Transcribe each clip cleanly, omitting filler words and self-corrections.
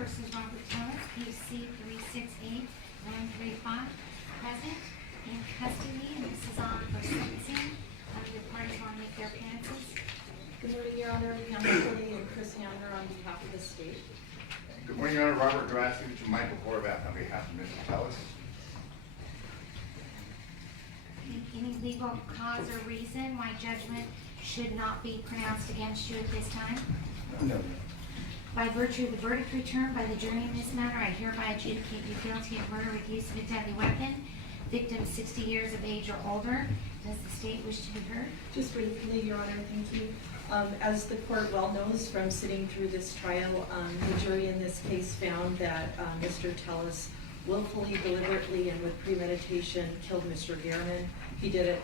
versus Robert Thomas, PC 368935, present in custody, and this is on for sentencing. The parties want to make their appearances. Good morning, Your Honor. Pamela Cody and Kristi and Katie on behalf of the state. Good morning, Your Honor. Robert Grassley to Michael Horvath on behalf of Mr. Tellis. Any legal cause or reason why judgment should not be pronounced against you at this time? No. By virtue of the verdict returned by the jury in this matter, I hereby adjudicate you guilty of murder with use of a deadly weapon. Victim 60 years of age or older. Does the state wish to be heard? Just briefly, Your Honor, thank you. As the court well knows from sitting through this trial, the jury in this case found that Mr. Tellis willfully, deliberately, and with premeditation killed Mr. Gehrman. He did it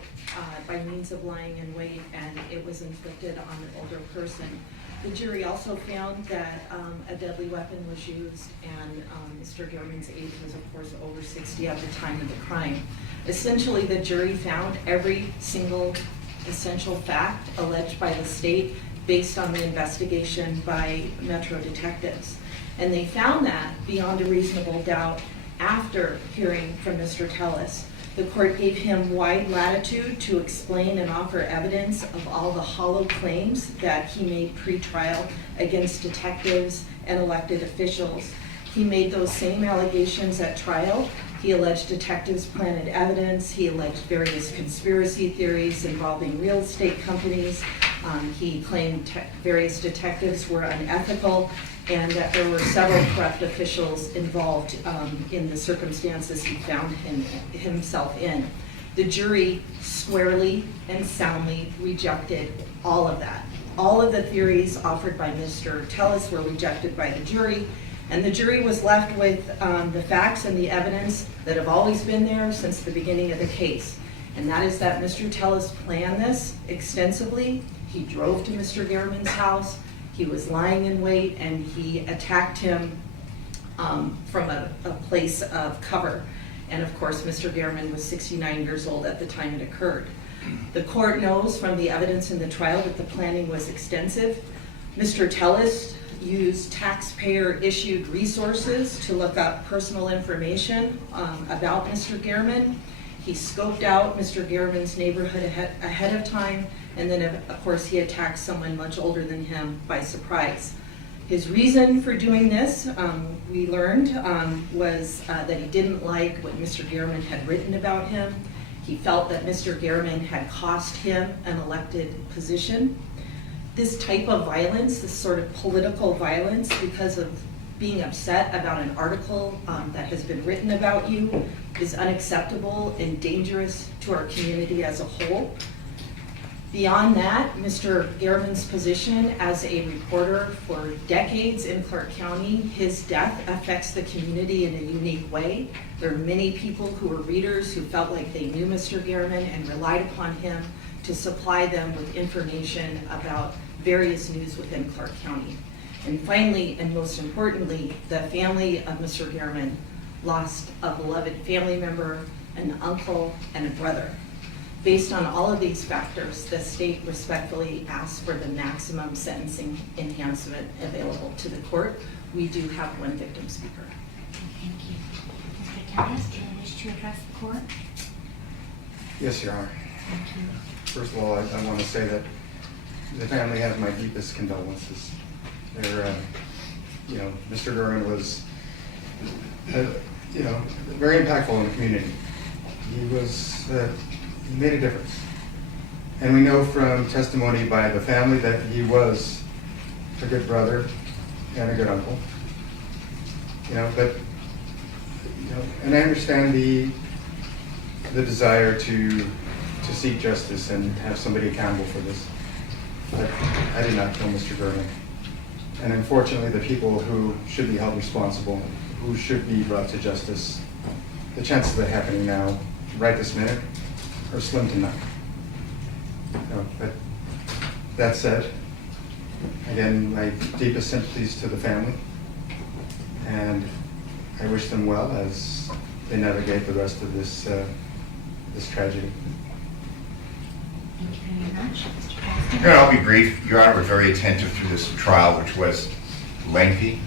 by means of lying in wait, and it was inflicted on an older person. The jury also found that a deadly weapon was used, and Mr. Gehrman's age was, of course, over 60 at the time of the crime. Essentially, the jury found every single essential fact alleged by the state based on the investigation by Metro detectives. And they found that beyond a reasonable doubt after hearing from Mr. Tellis. The court gave him wide latitude to explain and offer evidence of all the hollow claims that he made pre-trial against detectives and elected officials. He made those same allegations at trial. He alleged detectives planted evidence. He alleged various conspiracy theories involving real estate companies. He claimed various detectives were unethical and that there were several corrupt officials involved in the circumstances he found himself in. The jury squarely and soundly rejected all of that. All of the theories offered by Mr. Tellis were rejected by the jury, and the jury was left with the facts and the evidence that have always been there since the beginning of the case. And that is that Mr. Tellis planned this extensively. He drove to Mr. Gehrman's house. He was lying in wait, and he attacked him from a place of cover. And of course, Mr. Gehrman was 69 years old at the time it occurred. The court knows from the evidence in the trial that the planning was extensive. Mr. Tellis used taxpayer-issued resources to look up personal information about Mr. Gehrman. He scoped out Mr. Gehrman's neighborhood ahead of time, and then of course he attacked someone much older than him by surprise. His reason for doing this, we learned, was that he didn't like what Mr. Gehrman had written about him. He felt that Mr. Gehrman had cost him an elected position. This type of violence, this sort of political violence, because of being upset about an article that has been written about you, is unacceptable and dangerous to our community as a whole. Beyond that, Mr. Gehrman's position as a reporter for decades in Clark County, his death affects the community in a unique way. There are many people who were readers who felt like they knew Mr. Gehrman and relied upon him to supply them with information about various news within Clark County. And finally, and most importantly, the family of Mr. Gehrman lost a beloved family member, an uncle, and a brother. Based on all of these factors, the state respectfully asks for the maximum sentencing enhancement available to the court. We do have one victim speaker. Thank you. Mr. Tellis, do you wish to address the court? Yes, Your Honor. Thank you. First of all, I want to say that the family has my deepest condolences. They're, Mr. Gehrman was, very impactful in the community. He was, he made a difference. And we know from testimony by the family that he was a good brother and a good uncle. And I understand the desire to seek justice and have somebody accountable for this. But I did not kill Mr. Gehrman. And unfortunately, the people who should be held responsible, who should be brought to justice, the chances of that happening now, right this minute, are slim to none. But that said, again, my deepest sympathies to the family, and I wish them well as they navigate the rest of this tragedy. Thank you very much. Mr. Preston? Your Honor, I'll be brief. Your Honor was very attentive through this trial, which was lengthy.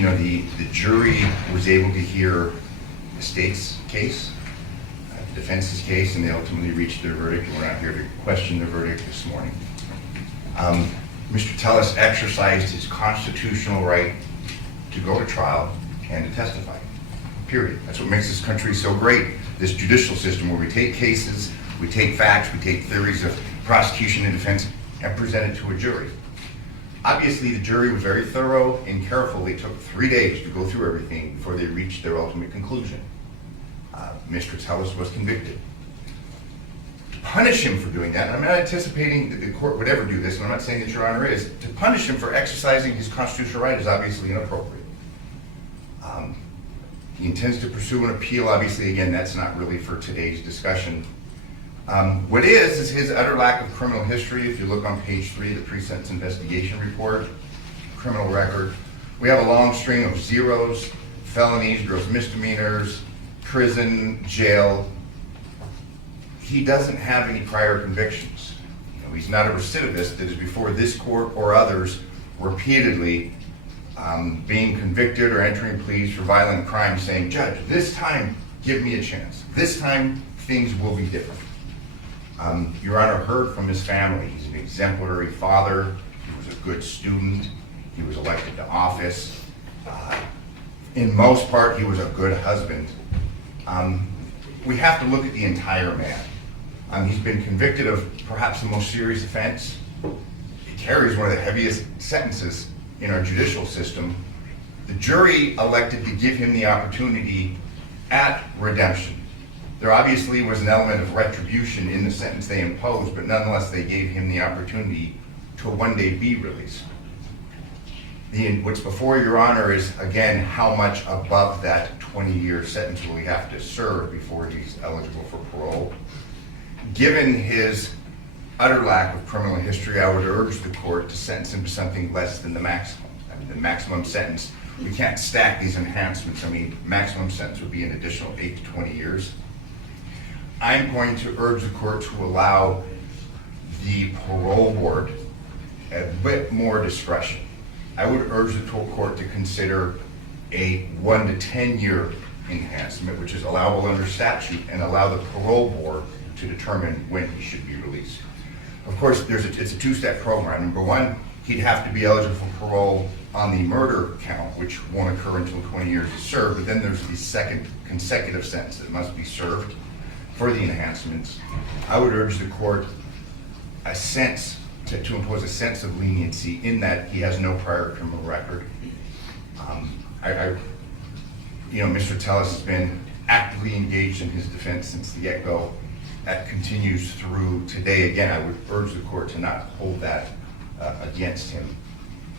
you know, the jury was able to hear the state's case, the defense's case, and they ultimately reached their verdict, and we're not here to question the verdict this morning. Mr. Tellis exercised his constitutional right to go to trial and to testify, period. That's what makes this country so great, this judicial system where we take cases, we take facts, we take theories of prosecution and defense and present it to a jury. Obviously, the jury was very thorough and careful. They took 3 days to go through everything before they reached their ultimate conclusion. Mr. Tellis was convicted. To punish him for doing that, and I'm not anticipating that the court would ever do this, and I'm not saying that Your Honor is, to punish him for exercising his constitutional right is obviously inappropriate. He intends to pursue an appeal. Obviously, again, that's not really for today's discussion. What is his utter lack of criminal history. If you look on page 3 of the pre-sentence investigation report, criminal record, we have a long string of zeros, felonies, gross misdemeanors, prison, jail. He doesn't have any prior convictions. You know, he's not a recidivist that is before this court or others repeatedly being convicted or entering pleas for violent crimes, saying, "Judge, this time give me a chance. This time things will be different." Your Honor heard from his family. He's an exemplary father. He was a good student. He was elected to office. In most part, he was a good husband. We have to look at the entire man. He's been convicted of perhaps the most serious offense. He carries one of the heaviest sentences in our judicial system. The jury elected to give him the opportunity at redemption. There obviously was an element of retribution in the sentence they imposed, but nonetheless they gave him the opportunity to one day be released. What's before Your Honor is, again, how much above that 20-year sentence will he have to serve before he's eligible for parole. Given his utter lack of criminal history, I would urge the court to sentence him to something less than the maximum. I mean, the maximum sentence, we can't stack these enhancements. I mean, maximum sentence would be an additional 8 to 20 years. I'm going to urge the court to allow the parole board a bit more discretion. I would urge the court to consider a 1 to 10 year enhancement, which is allowable under statute, and allow the parole board to determine when he should be released. Of course, it's a two-step program. Number one, he'd have to be eligible for parole on the murder count, which won't occur until 20 years is served, but then there's the second consecutive sentence that must be served for the enhancements. I would urge the court to impose a sense of leniency in that he has no prior criminal record. Mr. Tellis has been actively engaged in his defense since the get-go. That continues through today. Again, I would urge the court to not hold that against him.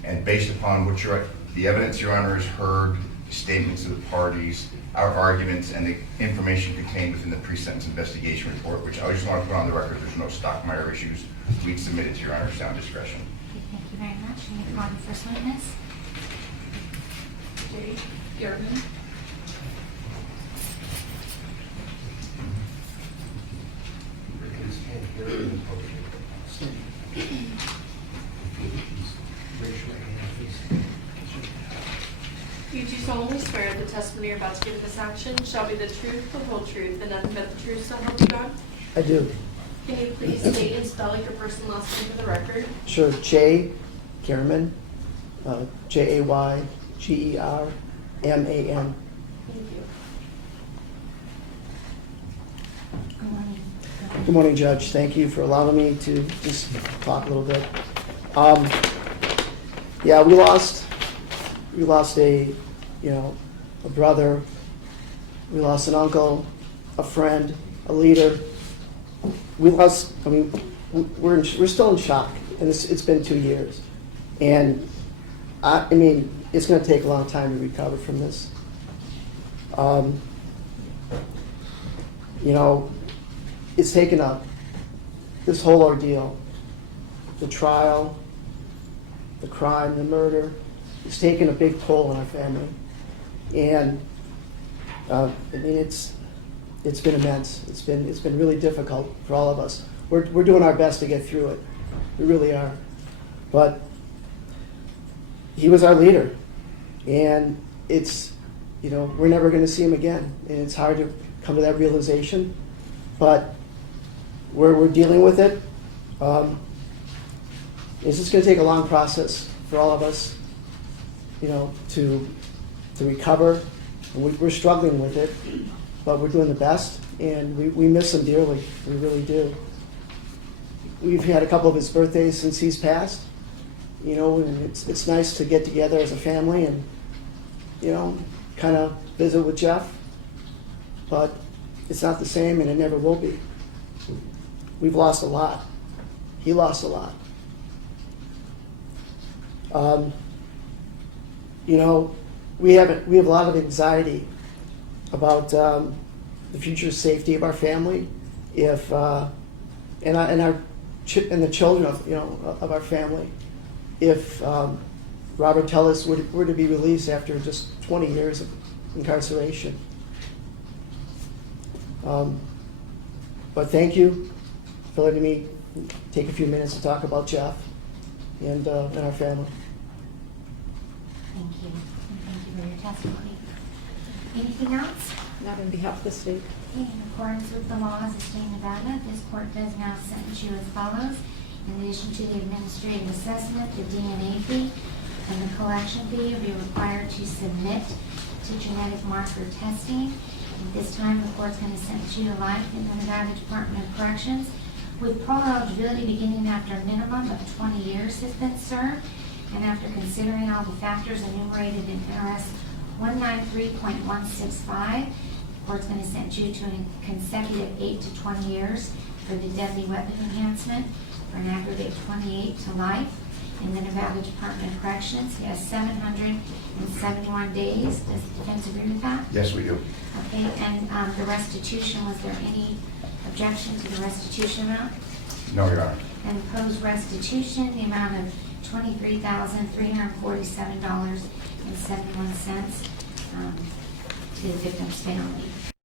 And based upon the evidence Your Honor has heard, the statements of the parties, our arguments, and the information contained within the pre-sentence investigation report, which I just want to put on the record, there's no Stockmeyer issues. We submit it to Your Honor's sound discretion. Okay, thank you very much. And you call the first witness. Jay Garman. You do solemnly swear the testimony you're about to give in this action shall be the truth, the whole truth, and nothing but the truth, so help you God? I do. Can you please state and spell your first and last name for the record? Sure. Jay German, Jaygerman. Thank you. Good morning. Good morning, Judge. Thank you for allowing me to just talk a little bit. Yeah, we lost a brother. We lost an uncle, a friend, a leader. We're still in shock, and it's been 2 years. And it's going to take a long time to recover from this. It's taken up this whole ordeal, the trial, the crime, the murder. It's taken a big toll on our family, and it's been immense. It's been really difficult for all of us. We're doing our best to get through it. We really are. But he was our leader. And it's, we're never going to see him again. And it's hard to come to that realization. But we're dealing with it. It's just going to take a long process for all of us, to recover. And we're struggling with it, but we're doing the best. And we miss him dearly. We really do. We've had a couple of his birthdays since he's passed, and it's nice to get together as a family and, kind of visit with Jeff. But it's not the same, and it never will be. We've lost a lot. He lost a lot. We have a lot of anxiety about the future safety of our family, if and the children of our family, if Robert Tellis were to be released after just 20 years of incarceration. But thank you for letting me take a few minutes to talk about Jeff and our family. Thank you. And thank you for your testimony. Anything else? Not on behalf of the state. Okay, in accordance with the laws of the state of Nevada, this court does now sentence you as follows. In addition to the administrative assessment, the DNA fee, and the collection fee, you'll be required to submit to genetic marker testing. At this time, the court's going to sentence you to life in the Nevada Department of Corrections with parole eligibility beginning after a minimum of 20 years has been served, and after considering all the factors enumerated in NRS 193.165, the court's going to sentence you to a consecutive 8 to 20 years for the deadly weapon enhancement, for an aggregate 28 to life in the Nevada Department of Corrections. He has 771 days. Does the defense agree with that? Yes, we do. Okay, and the restitution, was there any objection to the restitution amount? No, Your Honor. And proposed restitution, the amount of $23,347.71 to the victim's family.